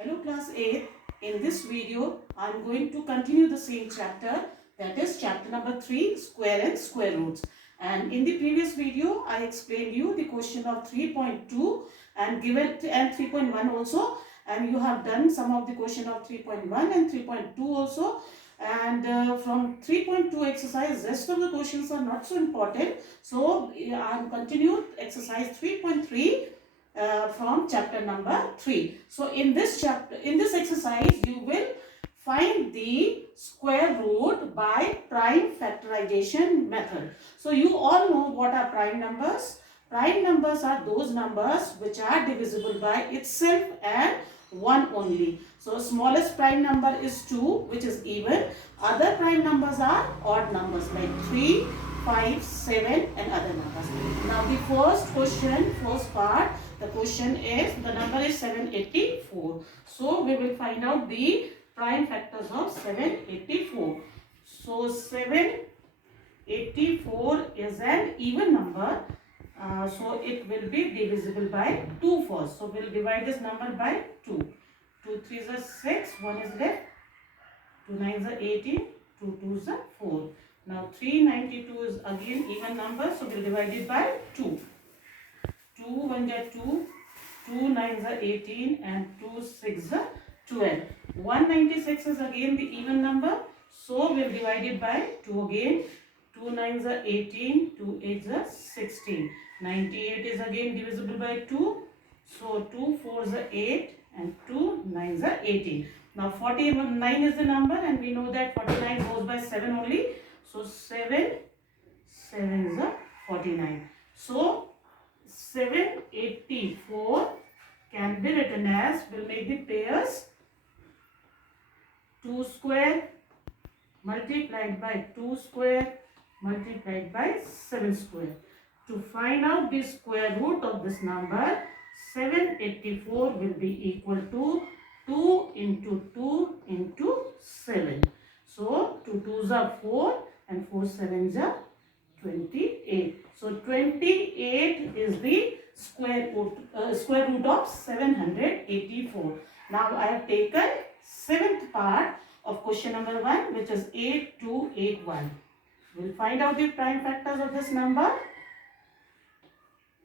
Hello class 8. In this video, I am going to continue the same chapter, that is chapter number 3, square and square roots. And in the previous video, I explained you the question of 3.2 and given and 3.1 also. And you have done some of the question of 3.1 and 3.2 also. And from 3.2 exercise, rest of the questions are not so important. So I am continued exercise 3.3 from chapter number 3. So in this chapter, in this exercise, you will find the square root by prime factorization method. So you all know what are prime numbers. Prime numbers are those numbers which are divisible by itself and 1 only. So smallest prime number is 2, which is even. Other prime numbers are odd numbers like 3, 5, 7 and other numbers. Now the first question, first part, the question is, the number is 784. So we will find out the prime factors of 784. So 784 is an even number. So it will be divisible by 2 first. So we will divide this number by 2. 2 3s are 6, 1 is left. 2 9s are 18, 2 2s are 4. Now 392 is again even number, so we will divide it by 2. 2 1s are 2, 2 9s are 18 and 2 6s are 12. 196 is again the even number, so we will divide it by 2 again. 2 9s are 18, 2 8s are 16. 98 is again divisible by 2, so 2 4s are 8 and 2 9s are 18. Now 49 is the number and we know that 49 goes by 7 only. So 7 7s are 49. So 784 can be written as, we'll make the pairs 2 square multiplied by 2 square multiplied by 7 square. To find out the square root of this number, 784 will be equal to 2 into 2 into 7. So 2 2s are 4 and 4 7s are 28. So 28 is the square root of 784. Now I have taken seventh part of question number 1, which is 8281. We'll find out the prime factors of this number.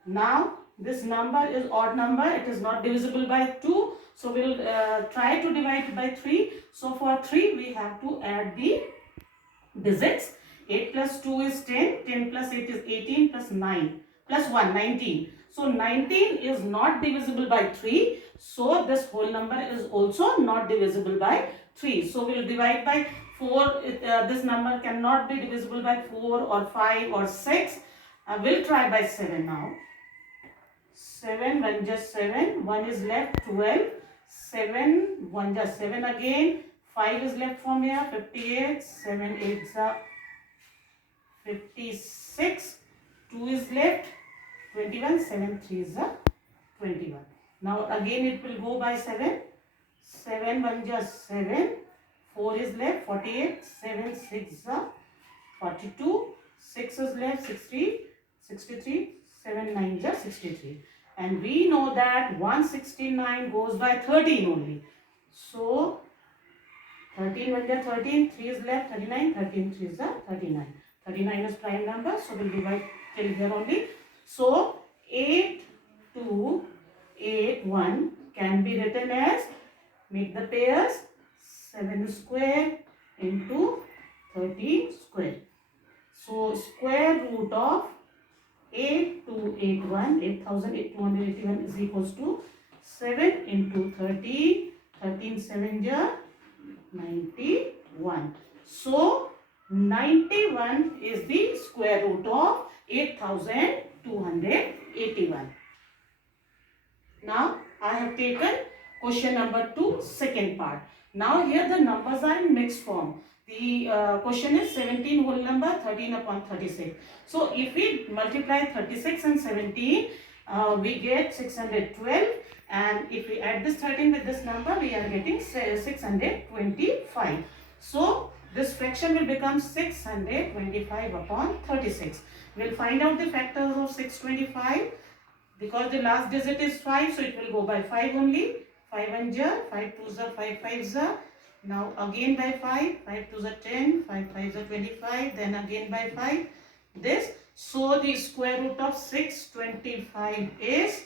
Now this number is odd number, it is not divisible by 2, so we'll try to divide it by 3. So for 3 we have to add the digits. 8 plus 2 is 10, 10 plus 8 is 18 plus 9 plus 1, 19. So 19 is not divisible by 3, so this whole number is also not divisible by 3. So we will divide by 4, this number cannot be divisible by 4 or 5 or 6. We'll try by 7 now. 7 1 just 7, 1 is left, 12, 7 1 just 7 again, 5 is left from here, 58, 7 8s are 56, 2 is left, 21, 7 3s are 21. Now again it will go by 7, 7 1 just 7, 4 is left, 48, 7 6 are 42, 6 is left, 60, 63, 7 9 are 63. And we know that 169 goes by 13 only. So 13 1 is 13, 3 is left, 39, 13 3 is 39. 39 is prime number, so we'll divide till here only. So 8281 can be written as, make the pairs 7 square into 13 square. So square root of 8281, 8281 is equals to 7 into 13, 13 7 are 91. So 91 is the square root of 8281. Now I have taken question number 2, second part. Now here the numbers are in mixed form. The question is 17 whole number, 13 upon 36. So if we multiply 36 and 17, we get 612, and if we add this 13 with this number, we are getting 625. So this fraction will become 625 upon 36. We will find out the factors of 625. Because the last digit is 5, so it will go by 5 only. 5 1 ja, 5 2 ja, 5 5 ja. Now again by 5, 5 2 ja 10, 5 5 ja 25, then again by 5. This. So the square root of 625 is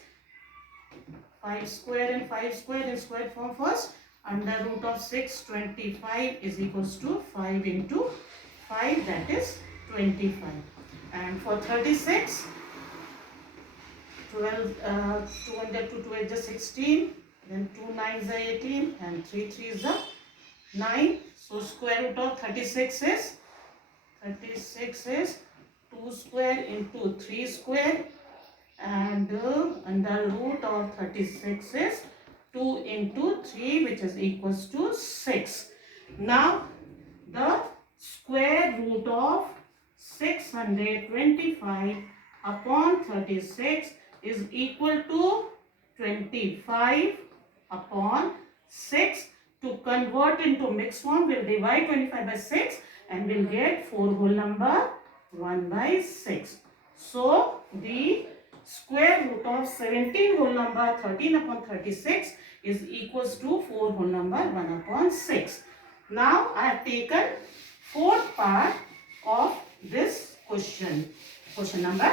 5 square and 5 square in square form first. Under root of 625 is equals to 5 into 5, that is 25. And for 36, 12, 200 to 12 is 16, then 2 9s is 18, and 3 3s is 9. So square root of 36 is 2 square into 3 square, and under root of 36 is 2 into 3, which is equals to 6. Now the square root of 625 upon 36 is equal to 25 upon 6. To convert into mixed form, we'll divide 25 by 6 and we'll get 4 whole number 1 by 6. So the square root of 17 whole number 13 upon 36 is equals to 4 whole number 1 upon 6. Now I have taken fourth part of this question. Question number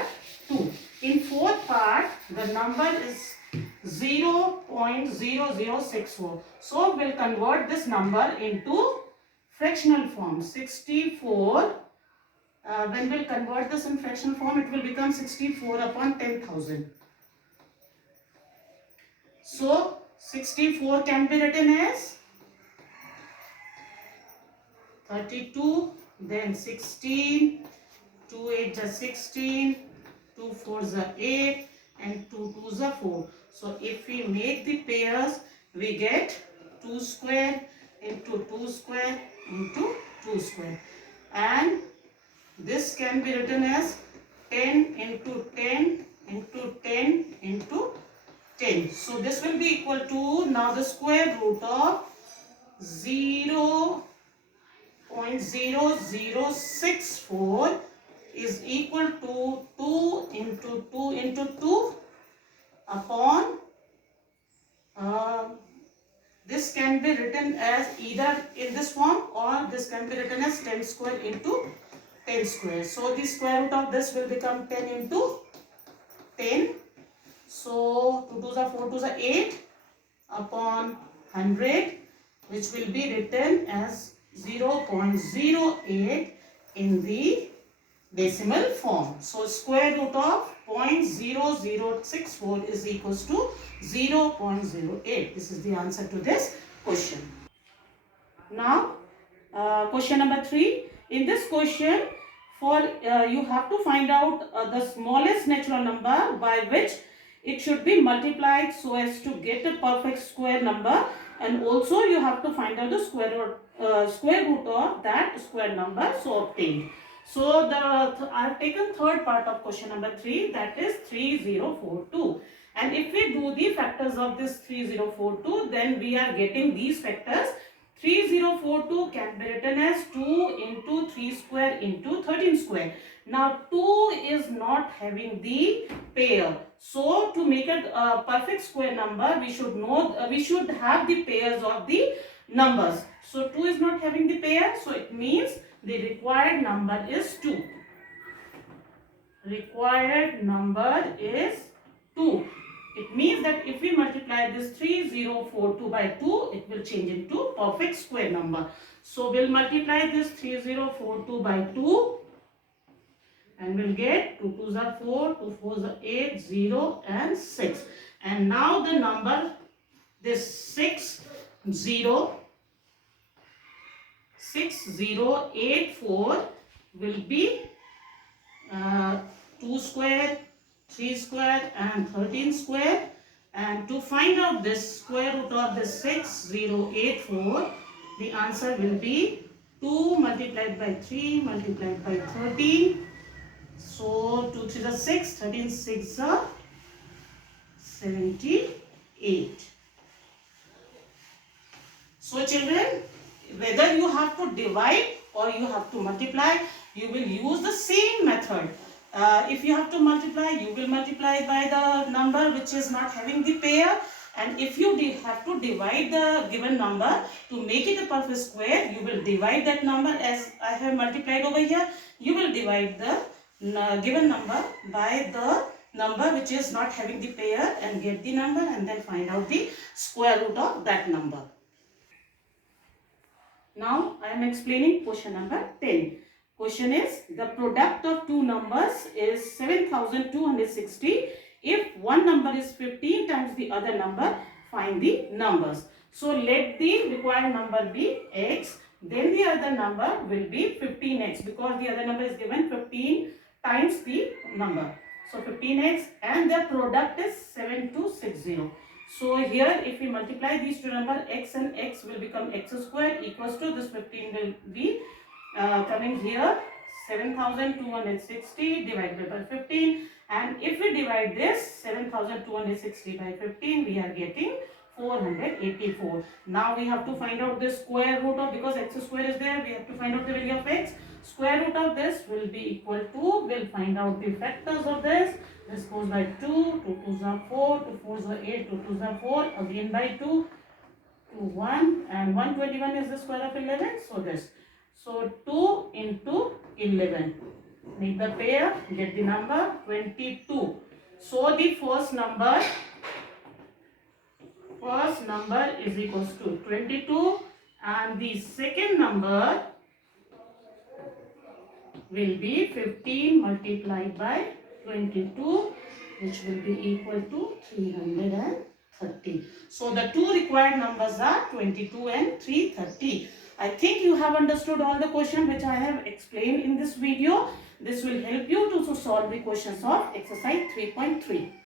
2. In fourth part, the number is 0.0064. So we'll convert this number into fractional form. 64. When we'll convert this in fractional form, it will become 64 upon 10,000. So 64 can be written as 32, then 16, 2 8 is 16, 2 4 is 8, and 2 2 is 4. So if we make the pairs, we get 2 square into 2 square into 2 square. And this can be written as 10 into 10 into 10 into 10. So this will be equal to, now the square root of 0.0064 is equal to 2 into 2 into 2 upon, this can be written as either in this form or this can be written as 10 square into 10 square. So the square root of this will become 10 into 10. So 2 2s are 4 2s are 8 upon 100, which will be written as 0.08 in the decimal form. So square root of 0.0064 is equals to 0.08. This is the answer to this question. Now question number 3. In this question, for you have to find out the smallest natural number by which it should be multiplied so as to get a perfect square number, and also you have to find out the square root of that square number so obtained. So I have taken third part of question number 3, that is 3042. And if we do the factors of this 3042, then we are getting these factors. 3042 can be written as 2 into 3 square into 13 square. Now 2 is not having the pair. So to make it a perfect square number, we should know, we should have the pairs of the numbers. So 2 is not having the pair, so it means the required number is 2. Required number is 2. It means that if we multiply this 3042 by 2, it will change into perfect square number. So we'll multiply this 3042 by 2 and we'll get 2 2s are 4, 2 4s are 8, 0 and 6. And now the number, this 6084 will be 2 square, 3 square and 13 square. And to find out this square root of the 6084, the answer will be 2 multiplied by 3 multiplied by 13. So 2 3 is 6, 13 6 is 78. So children, whether you have to divide or you have to multiply, you will use the same method. If you have to multiply, you will multiply by the number which is not having the pair. And if you have to divide the given number to make it a perfect square, you will divide that number as I have multiplied over here. You will divide the given number by the number which is not having the pair and get the number, and then find out the square root of that number. Now I am explaining question number 10. Question is, the product of two numbers is 7260. If one number is 15 times the other number, find the numbers. So let the required number be x, then the other number will be 15x, because the other number is given 15 times the number. So 15x, and the product is 7260. So here if we multiply these two numbers, x and x will become x square equals to this 15 will be coming here 7260 divided by 15, and if we divide this 7260 by 15, we are getting 484. Now we have to find out the square root of, because x square is there, we have to find out the value of x. Square root of this will be equal to, we'll find out the factors of this. This goes by 2, 2 2s are 4, 2 4s are 8, 2 2s are 4, again by 2, 2 1, and 121 is the square of 11, so this. So 2 into 11, make the pair, get the number 22. So the first number is equals to 22, and the second number will be 15 multiplied by 22, which will be equal to 330. So the two required numbers are 22 and 330. I think you have understood all the questions which I have explained in this video. This will help you to solve the questions of exercise 3.3.